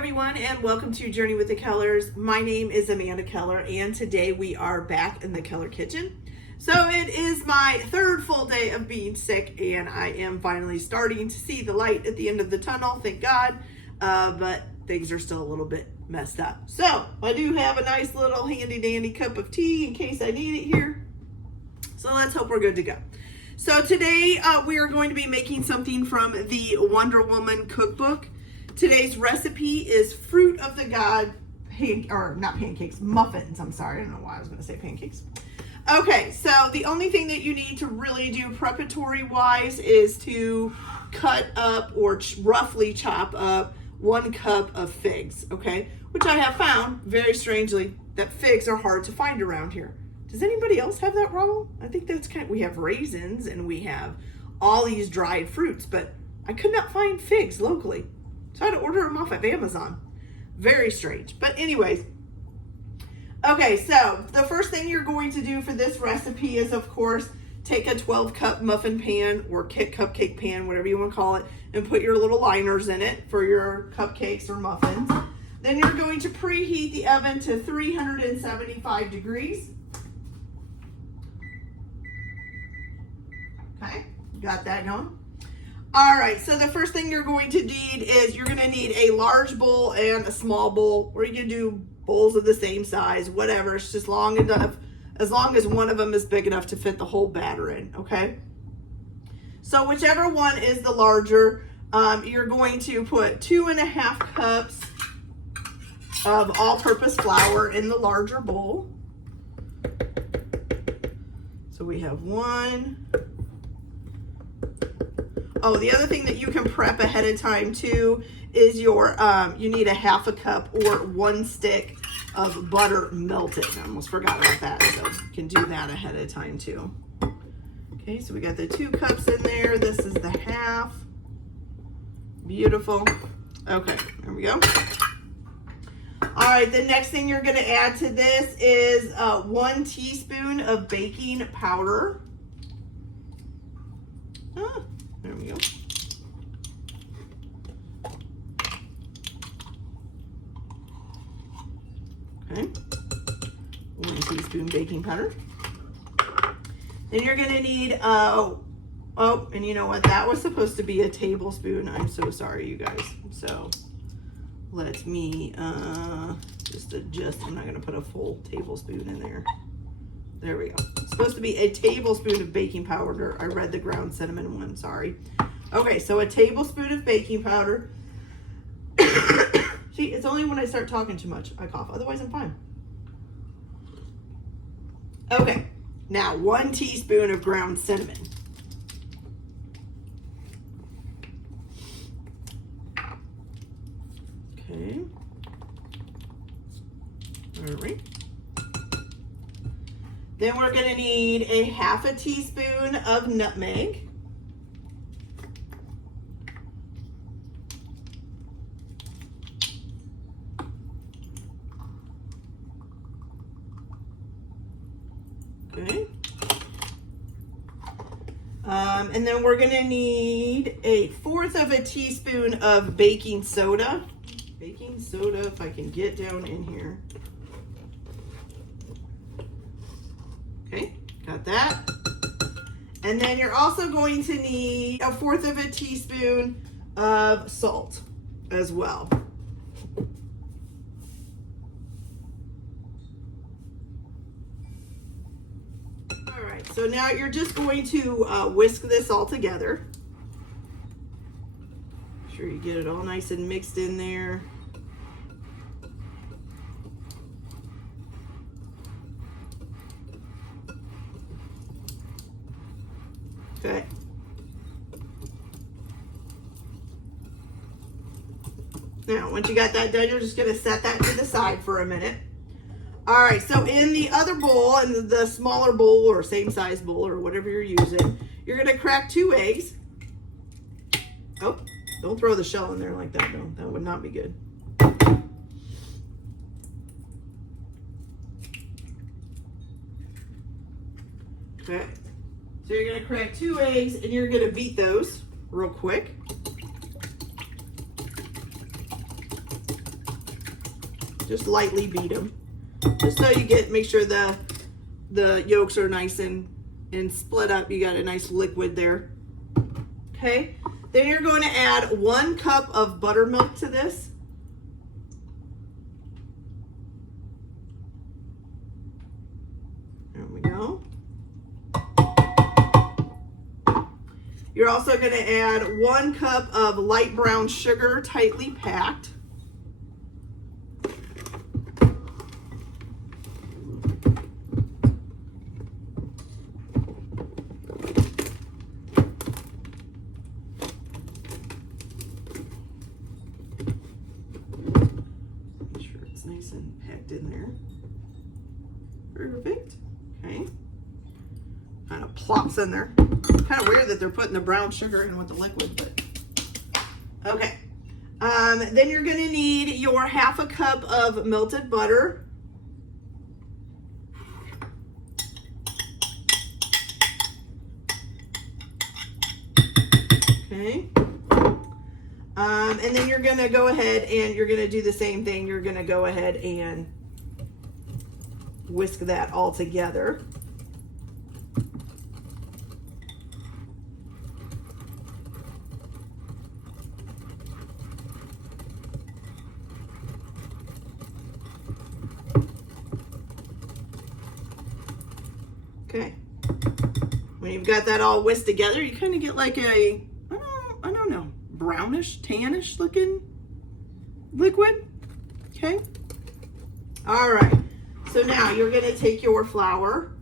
everyone, and welcome to Journey with the Kellers. My name is Amanda Keller, and today we are back in the Keller kitchen. So it is my third full day of being sick, and I am finally starting to see the light at the end of the tunnel, thank God, but things are still a little bit messed up. So I do have a nice little handy dandy cup of tea in case I need it here. So let's hope we're good to go. So today we are going to be making something from the Wonder Woman cookbook. Today's recipe is fruit of the god, muffins. I'm sorry, I don't know why I was going to say pancakes. Okay, so the only thing that you need to really do preparatory wise is to cut up or roughly chop up 1 cup of figs, okay? Which I have found, very strangely, that figs are hard to find around here. Does anybody else have that problem? I think that's we have raisins and we have all these dried fruits, but I could not find figs locally. So I had to order them off of Amazon. Very strange. But anyways, okay, so the first thing you're going to do for this recipe is, of course, take a 12-cup muffin pan or cupcake pan, whatever you want to call it, and put your little liners in it for your cupcakes or muffins. Then you're going to preheat the oven to 375 degrees. Okay, got that going? All right, so the first thing you're going to need is you're going to need a large bowl and a small bowl, or you can do bowls of the same size, whatever. It's just long enough, as long as one of them is big enough to fit the whole batter in, okay? So whichever one is the larger, you're going to put 2.5 cups of all-purpose flour in the larger bowl. So we have 1. Oh, the other thing that you can prep ahead of time too is your, you need a 1/2 cup or 1 stick of butter melted. I almost forgot about that, so you can do that ahead of time too. Okay, so we got the 2 cups in there. This is the 1/2. Beautiful. Okay, there we go. All right, the next thing you're gonna add to this is 1 teaspoon of baking powder. There we go. Okay. 1 teaspoon baking powder. Then you're going to need, and you know what? That was supposed to be a tablespoon. I'm so sorry, you guys. So let me just adjust. I'm not going to put a full tablespoon in there. There we go. It's supposed to be a tablespoon of baking powder. I read the ground cinnamon one, sorry. Okay, so a tablespoon of baking powder. See, it's only when I start talking too much I cough. Otherwise, I'm fine. Okay, now 1 teaspoon of ground cinnamon. Okay. All right. Then we're going to need a 1/2 teaspoon of nutmeg. Okay. And then we're going to need a 1/4 teaspoon of baking soda. Baking soda, if I can get down in here. Okay, got that. And then you're also going to need a 1/4 teaspoon of salt as well. All right, so now you're just going to whisk this all together. Make sure you get it all nice and mixed in there. Okay. Now, once you got that done, you're just going to set that to the side for a minute. All right, so in the other bowl, in the smaller bowl or same size bowl or whatever you're using, you're going to crack 2 eggs. Oh, don't throw the shell in there like that, though. That would not be good. Okay. So you're going to crack 2 eggs and you're going to beat those real quick. Just lightly beat them. Just so you make sure the yolks are nice and split up. You got a nice liquid there. Okay. Then you're going to add 1 cup of buttermilk to this. There we go. You're also going to add 1 cup of light brown sugar, tightly packed. Make sure it's nice and packed in there. Perfect. Okay. Kind of plops in there. Kind of weird that they're putting the brown sugar in with the liquid, but okay. Then you're going to need your 1/2 cup of melted butter. Okay. And then you're going to go ahead and you're going to do the same thing. You're going to go ahead and whisk that all together. Okay. When you've got that all whisked together, you kind of get like a, I don't know, brownish, tannish looking liquid. Okay. All right. So now you're going to take your flour,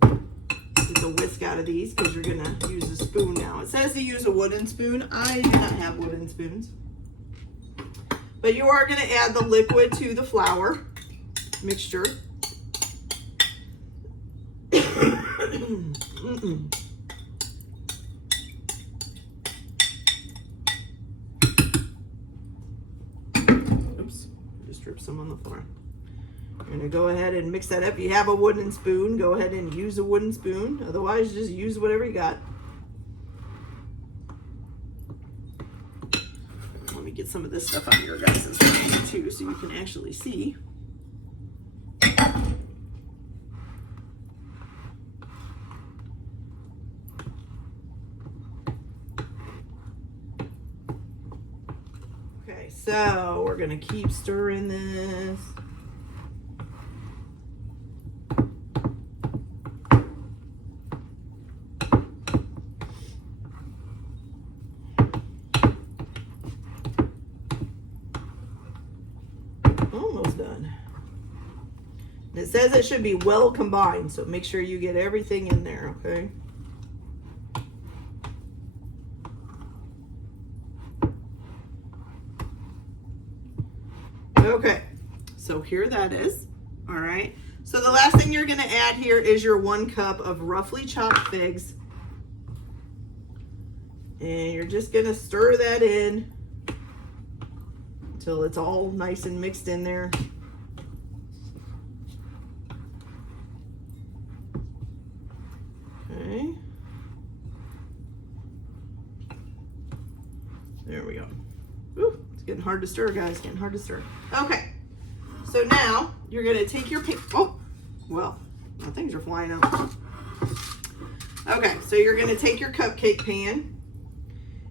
get the whisk out of these because you're going to use a spoon now. It says to use a wooden spoon. I do not have wooden spoons. But you are going to add the liquid to the flour mixture. Oops, just dripped some on the floor. I'm going to go ahead and mix that up. If you have a wooden spoon, go ahead and use a wooden spoon. Otherwise, just use whatever you got. Let me get some of this stuff on your guys' face too so you can actually see. Okay, so we're going to keep stirring this. Almost done. And it says it should be well combined, so make sure you get everything in there, okay? Okay, so here that is. All right, so the last thing you're going to add here is your 1 cup of roughly chopped figs. And you're just going to stir that in until it's all nice and mixed in there. Okay. There we go. Ooh, it's getting hard to stir, guys. Getting hard to stir. Okay. So now you're going to take your oh, well, my things are flying out. Okay, so you're going to take your cupcake pan.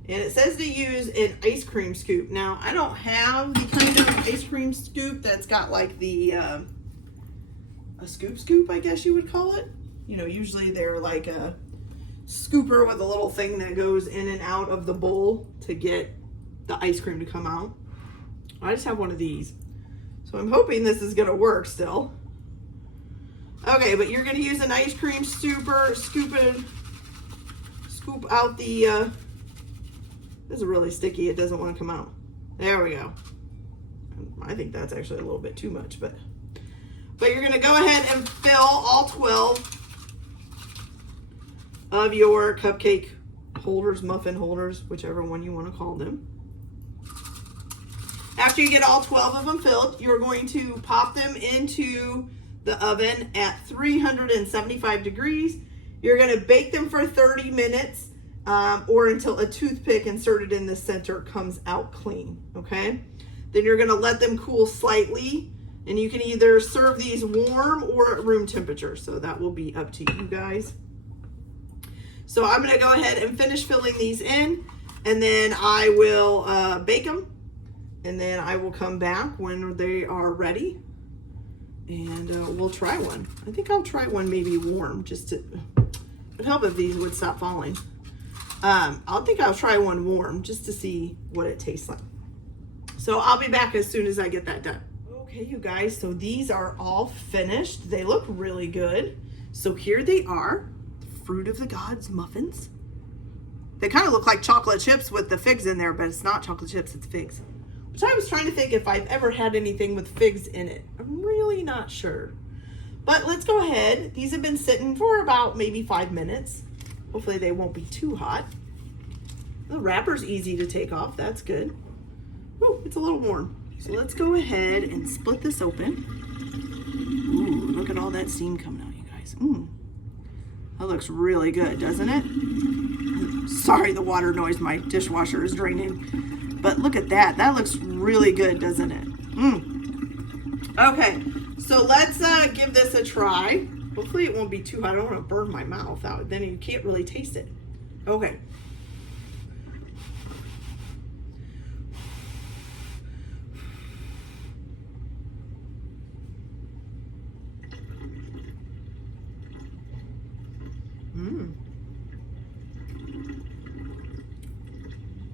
And it says to use an ice cream scoop. Now, I don't have the kind of ice cream scoop that's got like the, a scoop, I guess you would call it. You know, usually they're like a scooper with a little thing that goes in and out of the bowl to get the ice cream to come out. I just have one of these. So I'm hoping this is going to work still. Okay, but you're going to use an ice cream scooper, scoop out the, this is really sticky. It doesn't want to come out. There we go. I think that's actually a little bit too much, but you're going to go ahead and fill all 12 of your cupcake holders, muffin holders, whichever one you want to call them. After you get all 12 of them filled, you're going to pop them into the oven at 375 degrees. You're going to bake them for 30 minutes. Or until a toothpick inserted in the center comes out clean, okay? Then you're gonna let them cool slightly And you can either serve these warm or at room temperature. So that will be up to you guys. So I'm going to go ahead and finish filling these in, and then I will bake them, and then I will come back when they are ready, and we'll try one. I think I'll try one maybe warm, just to it'd help if these would stop falling. I'll try one warm just to see what it tastes like. So I'll be back as soon as I get that done. Okay, you guys, so these are all finished. They look really good. So here they are. Fruit of the Gods muffins. They kind of look like chocolate chips with the figs in there, but it's not chocolate chips, it's figs. Which I was trying to think if I've ever had anything with figs in it. I'm really not sure. But let's go ahead. These have been sitting for about maybe 5 minutes. Hopefully they won't be too hot. The wrapper's easy to take off, that's good. Ooh, it's a little warm. So let's go ahead and split this open. Ooh, look at all that steam coming out, you guys. That looks really good, doesn't it? Sorry, the water noise, my dishwasher is draining. But look at that. That looks really good, doesn't it? Okay, so let's give this a try. Hopefully it won't be too hot. I don't want to burn my mouth out. Then you can't really taste it. Okay.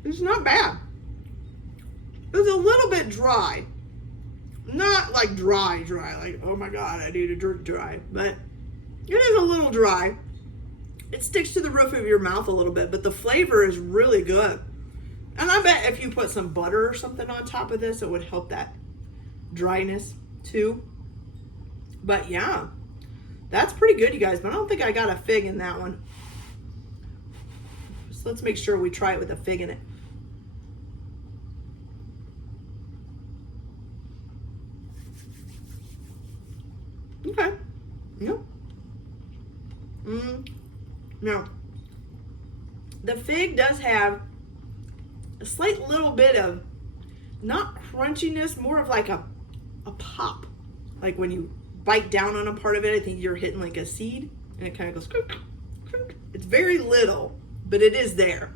It's not bad. It's a little bit dry. Not like dry, like, oh my God, I need to drink dry. But it is a little dry. It sticks to the roof of your mouth a little bit, but the flavor is really good. And I bet if you put some butter or something on top of this, it would help that dryness too. But yeah, that's pretty good, you guys. But I don't think I got a fig in that one. So let's make sure we try it with a fig in it. Okay. Yep. Now, the fig does have a slight little bit of, not crunchiness, more of like a pop. Like when you bite down on a part of it, I think you're hitting like a seed, and it kind of goes, it's very little, but it is there.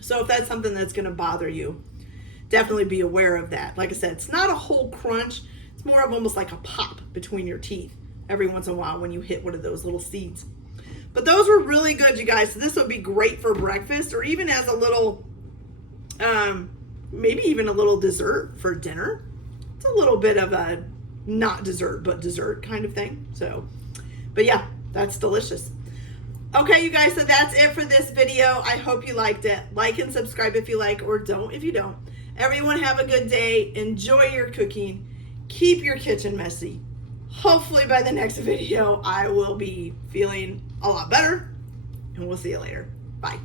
So if that's something that's going to bother you, definitely be aware of that. Like I said, it's not a whole crunch. It's more of almost like a pop between your teeth every once in a while when you hit one of those little seeds. But those were really good, you guys. So this would be great for breakfast, or even as a little, maybe even a little dessert for dinner. It's a little bit of a not dessert, but dessert kind of thing. So, but yeah, that's delicious. Okay, you guys, so that's it for this video. I hope you liked it. Like and subscribe if you like, or don't if you don't. Everyone have a good day. Enjoy your cooking. Keep your kitchen messy. Hopefully by the next video, I will be feeling a lot better, and we'll see you later. Bye.